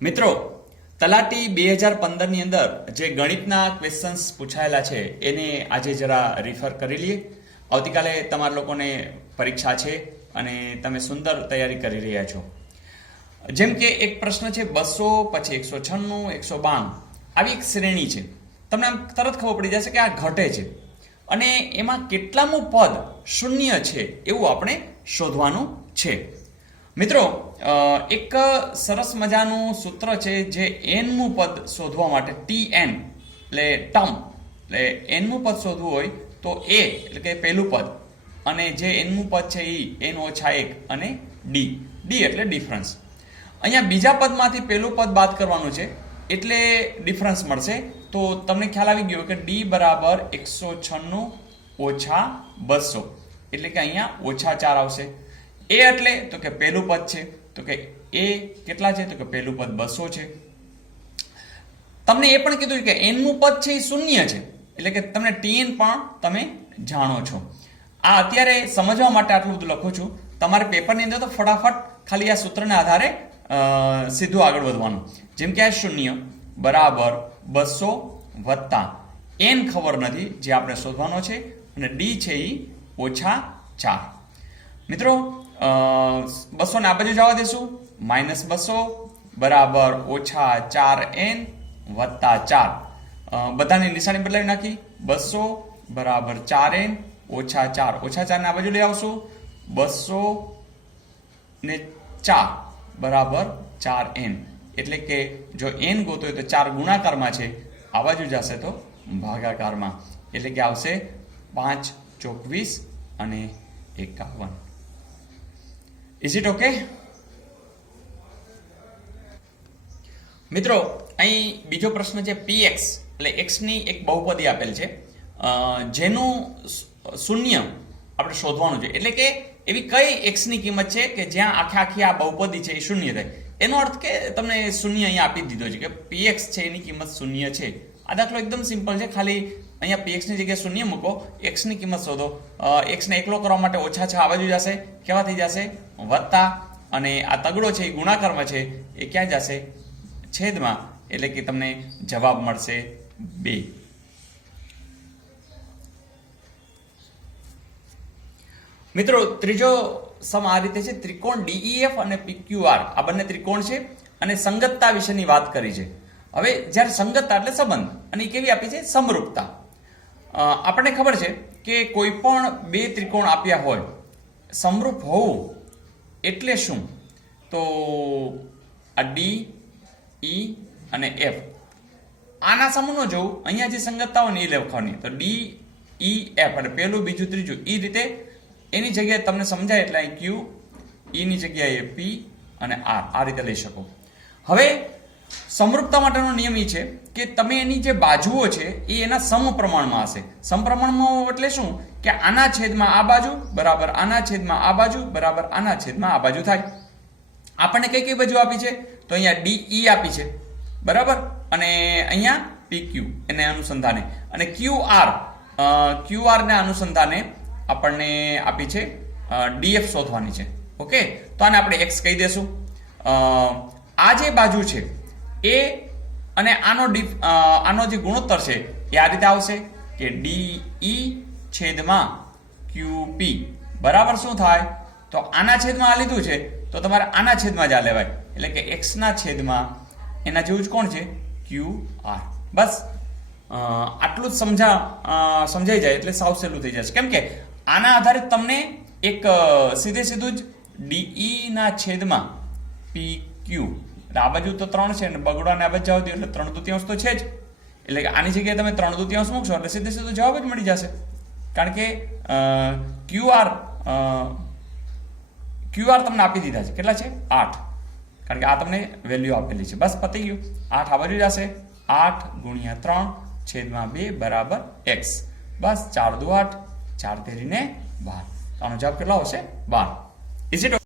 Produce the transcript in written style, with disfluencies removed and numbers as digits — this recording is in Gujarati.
મિત્રો, તલાટી 2015 ની અંદર જે ગણિતના ક્વેશ્ચન્સ પૂછાયેલા છે એને આજે જરા રિફર કરી લઈએ. આવતીકાલે તમારા લોકોને પરીક્ષા છે અને તમે સુંદર તૈયારી કરી રહ્યા છો. જેમ કે એક પ્રશ્ન છે 200, પછી 196, 192 આવી એક શ્રેણી છે. તમને આમ તરત ખબર પડી જશે કે આ ઘટે છે અને એમાં કેટલામું પદ શૂન્ય છે એવું આપણે શોધવાનું છે. મિત્રો, એક સરસ મજાનું સૂત્ર છે જે nમું પદ શોધવા માટે tn એટલે ટર્મ એટલે nમું પદ શોધવું હોય તો a એટલે કે પહેલું પદ અને જે nમું પદ છે એ n - 1 અને d એટલે ડિફરન્સ. અહીંયા બીજા પદમાંથી પહેલું પદ બાદ કરવાનું છે એટલે ડિફરન્સ મળશે. તો તમને ખ્યાલ આવી ગયો કે d બરાબર 196 ઓછા 200 એટલે કે અહીંયા -4 આવશે. a એટલે તો કે પહેલું પદ છે, તો કે a કેટલા છે તો કે પહેલું પદ 200 છે. તમને એ પણ કીધું કે nમું પદ છે એ શૂન્ય છે એટલે કે તમને tn પણ તમે જાણો છો. આ અત્યારે સમજવા માટે આટલું બધું લખું છું. તમારે પેપરની અંદર તો ફટાફટ ખાલી આ સૂત્રના આધારે સીધું આગળ વધવાનું. જેમ કે આ શૂન્ય બરાબર 200 વત્તા n ખબર નથી જે આપણે શોધવાનો છે અને d છે એ -4. મિત્રો, 200 ને આ બાજુ જવા દેશું. -200 બરાબર -4n વત્તા 4. બધાની નિશાની બદલાવી નાખી. 200 બરાબર 4n ઓછા 4. -4 ને આ બાજુ લઈ આવશું. 200 ને 4 બરાબર 4n એટલે કે જો n ગોતો હોય તો 4 ગુણાકારમાં છે, આ બાજુ જશે તો ભાગાકારમાં એટલે કે આવશે 5 × 24 અને 51. Is it okay? મિત્રો, અહીં બીજો પ્રશ્ન છે px એટલે x ની એક બહુપદી આપેલ છે જેનું શૂન્ય આપણે શોધવાનું છે. એટલે કે એવી કઈ x ની કિંમત છે કે જ્યાં આખી આ બહુપદી છે એ શૂન્ય થાય. એનો અર્થ કે તમને શૂન્ય અહીંયા આપી દીધો છે કે px છે એની કિંમત શૂન્ય છે. આ દાખલો એકદમ સિમ્પલ છે. ખાલી અહીંયા px ની જગ્યાએ શૂન્ય મૂકો, x ની કિંમત શોધો. x ને એકલો કરવા માટે -6 આ બાજુ જશે, કેવા થઈ જશે વત્તા, અને આ તગડો છે એ ગુણાકારમાં છે એ ક્યાં જશે છેદમાં એટલે કે તમને જવાબ મળશે 2. મિત્રો, ત્રીજો સમ આ રીતે છે. ત્રિકોણ DEF અને PQR આ બંને ત્રિકોણ છે અને સંગતતા વિશેની વાત કરી છે. હવે જ્યારે સંગતતા એટલે સંબંધ, અને એ કેવી આપી છે સમરૂપતા. આપણને ખબર છે કે કોઈ પણ બે ત્રિકોણ આપ્યા હોય સમરૂપ હોવું એટલે શું? તો આ D, E અને F આના સમૂહનો જોવું. અહીંયા જે સંગતતા હોય ને એ લખવાની. તો D, E, F એટલે પહેલું, બીજું, ત્રીજું એ રીતે એની જગ્યાએ તમને સમજાય એટલે અહીં Q, E ની જગ્યાએ P અને R આ રીતે લઈ શકો. હવે સમરૂપતા માટેનો નિયમ એ છે કે તમે એની જે બાજુઓ છે એ એના સમપ્રમાણમાં હશે. સમપ્રમાણમાં એટલે શું કે આના છેદમાં આ બાજુ બરાબર આના છેદમાં આ બાજુ બરાબર આના છેદમાં આ બાજુ થાય. આપણને કઈ કઈ બાજુ આપી છે? તો અહીંયા DE આપી છે બરાબર, અને અહીંયા PQ એને અનુસંધાને, અને QR ને અનુસંધાને આપણને આપી છે DF શોધવાની છે. ઓકે, તો આને આપણે x કહી દેશું. આ જે બાજુ છે એ અને આનો જે ગુણોત્તર છે એ આ રીતે આવશે કે DE છેદમાં QP બરાબર શું થાય? તો આના છેદમાં આ લીધું છે તો તમારે આના છેદમાં જ આ લેવાય એટલે કે x ના છેદમાં એના જેવું જ કોણ છે QR. બસ આટલું જ સમજાઈ જાય એટલે સાવ સહેલું થઈ જશે. કેમ કે આના આધારે તમને એક સીધું જ DE ના છેદમાં PQ એટલે આ બાજુ તો 3 છે અને બગડો ને આ બાજુ જવા દો એટલે 3/3 તો છે જ. એટલે કે આની જગ્યાએ તમે 3/3 મૂકશો એટલે સીધું જવાબ જ મળી જશે. કારણ કે QR તમને આપી દીધા છે. કેટલા છે? 8. કારણ કે આ તમને વેલ્યુ આપેલી છે. બસ પતી ગયું. 8 આ બાજુ જશે. 8 × 3 છેદમાં 2 બરાબર x. બસ 4 × 2 = 8, 4 × 3 = 12. આનો જવાબ કેટલો આવશે? 12. Is it